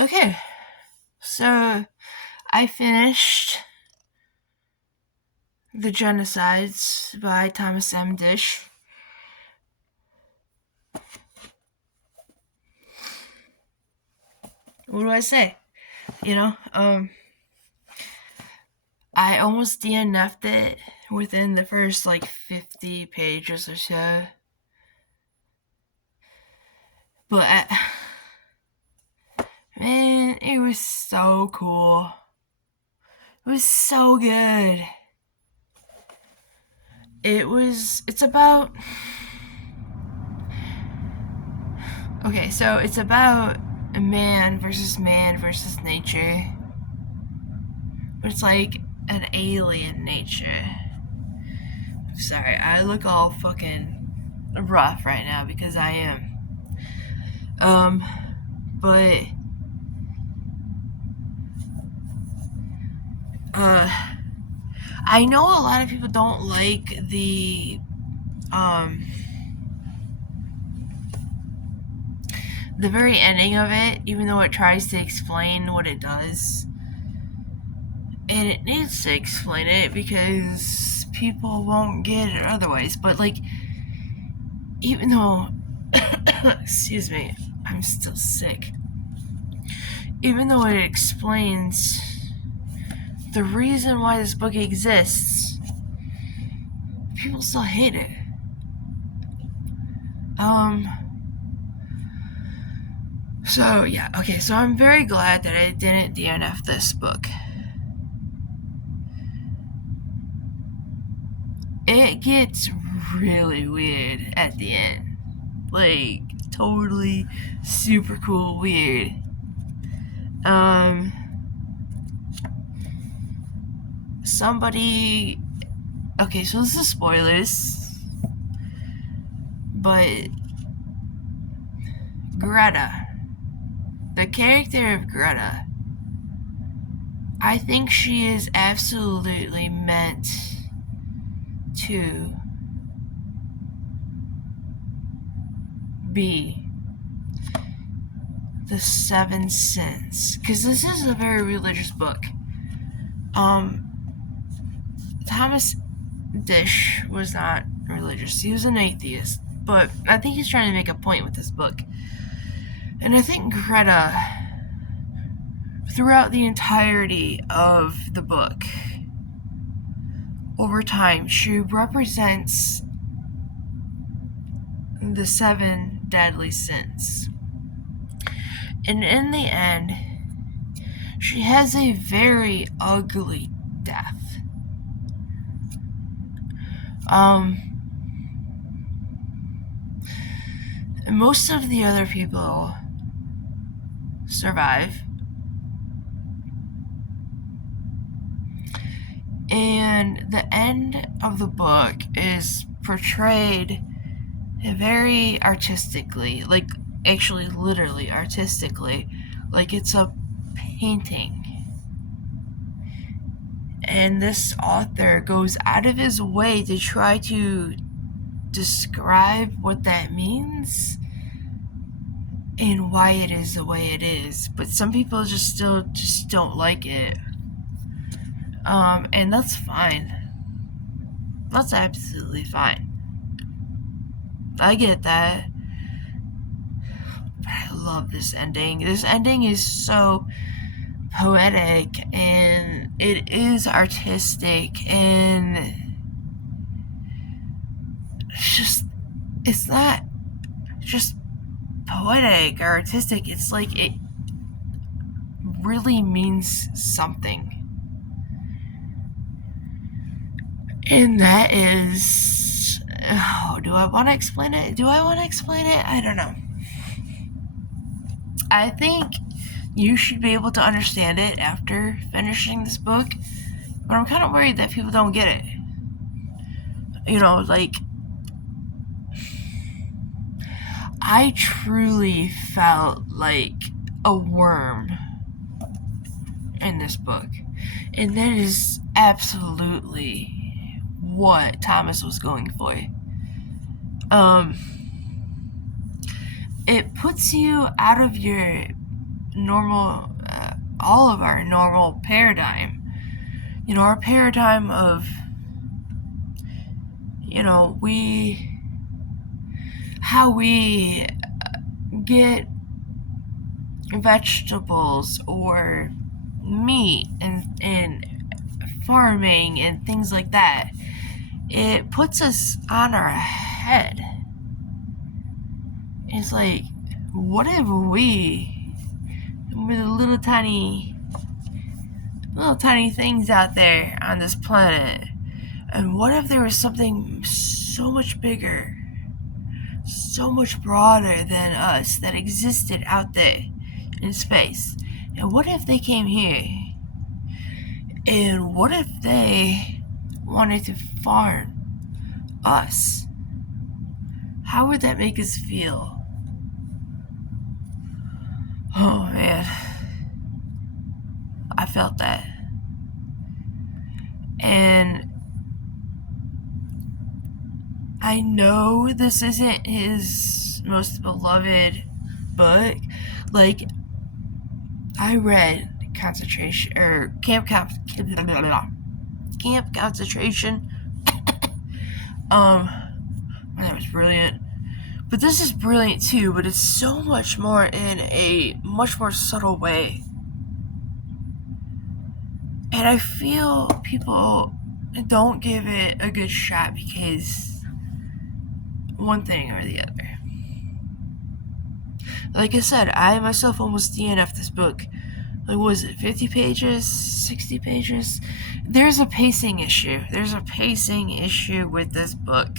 Okay, so I finished The Genocides by Thomas M. Disch. What do I say? I almost DNF'd it within the first 50 pages or so. But man, it was so cool. It was so good. It's about it's about man versus nature. But it's like an alien nature. Sorry, I look all fucking rough right now because I am. But I know a lot of people don't like the very ending of it, even though it tries to explain what it does. And it needs to explain it because people won't get it otherwise. But even though excuse me, I'm still sick. Even though it explains the reason why this book exists, people still hate it. So I'm very glad that I didn't DNF this book. It gets really weird at the end. Totally super cool weird. So this is spoilers, but Greta, the character of Greta, I think she is absolutely meant to be the 7 sins, because this is a very religious book. Thomas Disch was not religious. He was an atheist, but I think he's trying to make a point with this book. And I think Greta, throughout the entirety of the book, over time, she represents the 7 deadly sins. And in the end, she has a very ugly death. Most of the other people survive. And the end of the book is portrayed very artistically, actually literally artistically, like it's a painting. And this author goes out of his way to try to describe what that means and why it is the way it is. But some people just don't like it. And that's fine. That's absolutely fine. I get that. But I love this ending. This ending is so poetic and it is artistic, and it's not just poetic or artistic. It's like it really means something. And that is... do I want to explain it? I don't know. I think you should be able to understand it after finishing this book, but I'm kind of worried that people don't get it. I truly felt like a worm in this book, and that is absolutely what Thomas was going for. It puts you out of your all of our normal paradigm. Our paradigm of, how we get vegetables or meat and farming and things like that. It puts us on our head. It's like, what if we, with the little tiny things out there on this planet, and what if there was something so much bigger, so much broader than us that existed out there in space? And what if they came here? And what if they wanted to farm us? How would that make us feel? Oh man, I felt that. And I know this isn't his most beloved book. Like, I read Camp Concentration. That was brilliant. But this is brilliant too, but it's so much more in a much more subtle way. And I feel people don't give it a good shot because one thing or the other. Like I said, I myself almost DNF'd this book. Like, what was it, 50 pages? 60 pages? There's a pacing issue. There's a pacing issue with this book.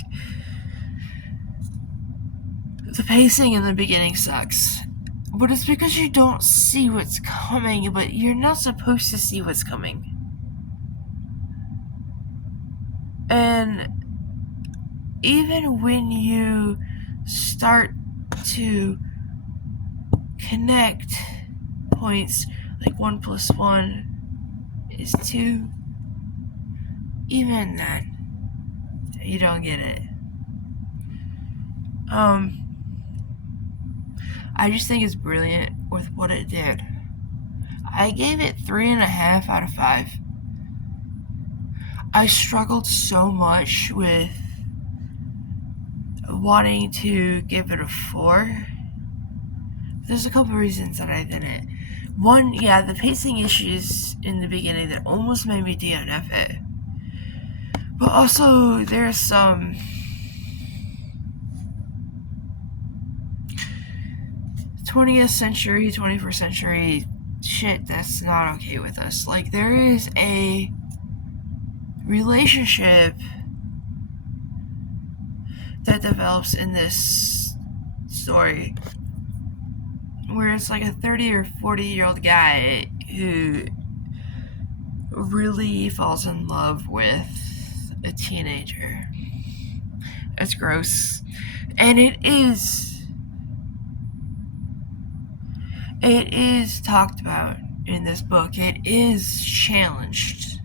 The pacing in the beginning sucks. But it's because you don't see what's coming, but you're not supposed to see what's coming. And even when you start to connect points, like 1 + 1 is 2, even then, you don't get it. I just think it's brilliant with what it did. I gave it 3.5 out of 5. I struggled so much with wanting to give it a 4. There's a couple reasons that I didn't. One, yeah, the pacing issues in the beginning that almost made me DNF it. But also, there's some 20th century, 21st century shit that's not okay with us. Like, there is a relationship that develops in this story where it's like a 30 or 40-year-old guy who really falls in love with a teenager. It's gross. And it is talked about in this book. It is challenged.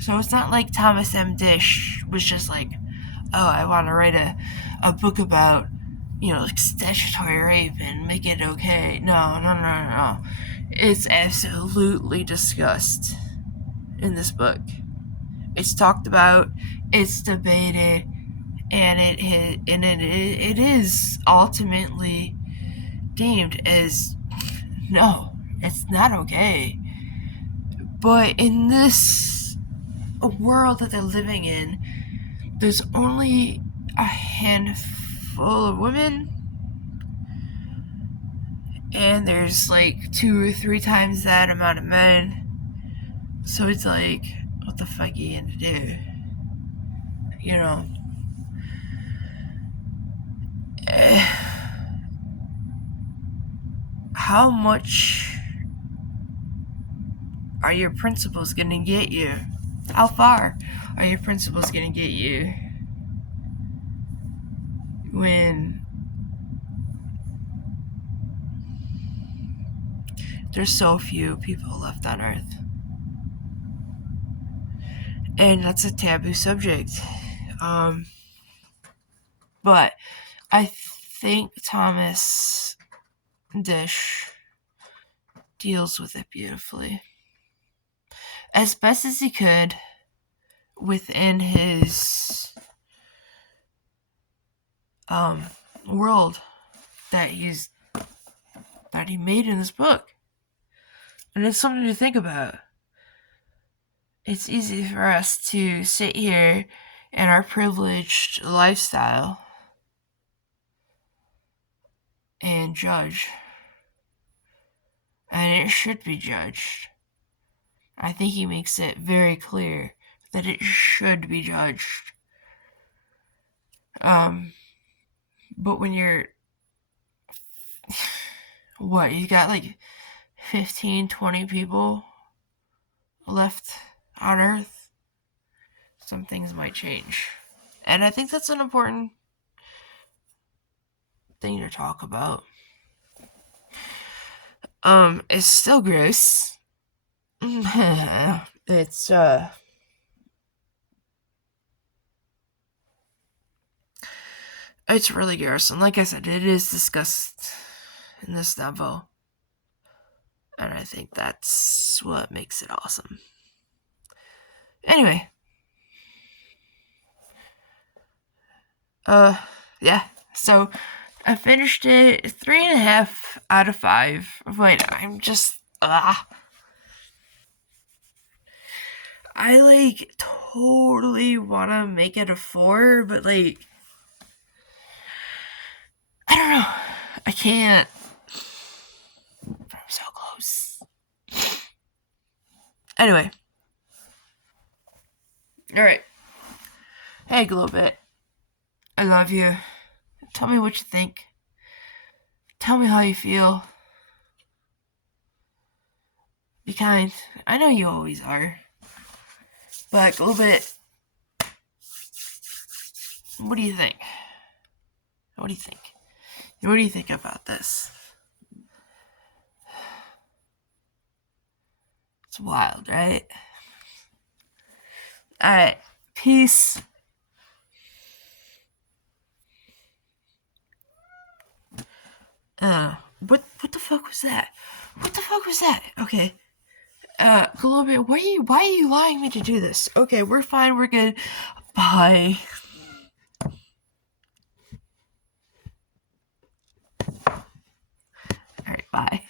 So it's not like Thomas M. Disch was just like, oh, I want to write a book about, like statutory rape and make it okay. No. It's absolutely discussed in this book. It's talked about, it's debated, and it is ultimately deemed as, no, it's not okay. But in this world that they're living in, there's only a handful of women, and there's like 2 or 3 times that amount of men. So it's like, what the fuck are you gonna do? How much are your principles gonna get you? How far are your principles gonna get you when there's so few people left on Earth? And that's a taboo subject. But I think Thomas Disch deals with it beautifully. As best as he could within his world that he made in this book. And it's something to think about. It's easy for us to sit here in our privileged lifestyle and judge. And it should be judged. I think he makes it very clear that it should be judged. But when you're what, you got like 15, 20 people left on Earth, some things might change. And I think that's an important thing to talk about. It's still gross. It's really gross, and like I said, it is discussed in this novel. And I think that's what makes it awesome. Anyway. Yeah. So, I finished it 3.5 out of 5. Wait, I'm just, I like totally want to make it a 4, but like, I don't know. I can't. I'm so close. Anyway. Alright. Hey, Glowbit. I love you. Tell me what you think. Tell me how you feel. Be kind. I know you always are. But Glowbit, what do you think? What do you think? What do you think about this? It's wild, right? Alright. Peace. What the fuck was that? What the fuck was that? Okay. Glowbit, why are you allowing me to do this? Okay, we're fine, we're good. Bye. Alright, bye.